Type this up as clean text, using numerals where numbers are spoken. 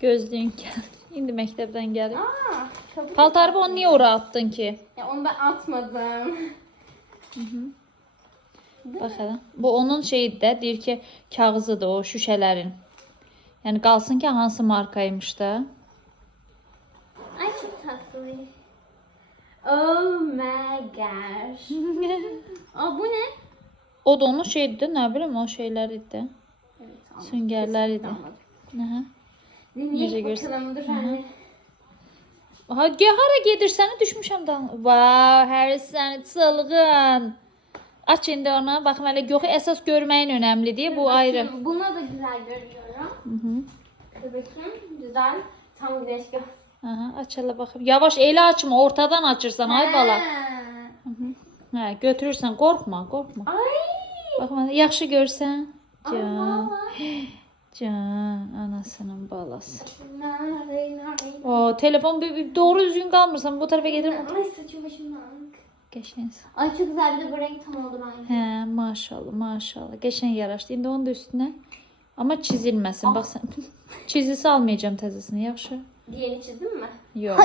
Gözlüyün gəldi. İndi məktəbdən gəlib. Çabuk. Paltarı onu niye oraya attın ki? Ya onu ben atmadım. Baxın. Bu onun şeyidir də, deyir ki, kağızıdır o şüşələrin. Yəni qalsın ki, hansı markaymış da. Ay çok tatlı. Oh my gosh. Aa bu ne? O da onun şeyidir, nə bilim o şeylər idi. Evet, Süngərlər idi. Aha. Necə Niye görsən? bakalım dur anne. Aha, hara gedirsən? Düşmüşəm da. Vay, hər səni çılğın. Aç indi ona. Baxım hələ yox, əsas görməyin önəmlidir. Bu ayrı. Buna da güzel görüyorum. Dur bakayım. Güzel. Tam güneş gör. Aha, aç hələ baxım. Yavaş elə açma, ortadan açırsan ay bala. Hə, götürürsən, qorxma, qorxma. Ay. Baxma, yaxşı görsən. Can. Allah. Can, anasının balası. Nare. O telefon doğru düzgün qalmırsan, bu tarafa gedirmə. Ay saçım başımdan. Qəşəngsən. Ay çok güzel, bir de bu renk tam oldu bence. Hə, maşallah, maşallah. Qəşəng yaraşdı. İndi onun da üstünə. Amma çizilməsin. Bax sən. Çizisi almayacağım təzəsini, yaxşı? Diğerini çizdin mi? Yox.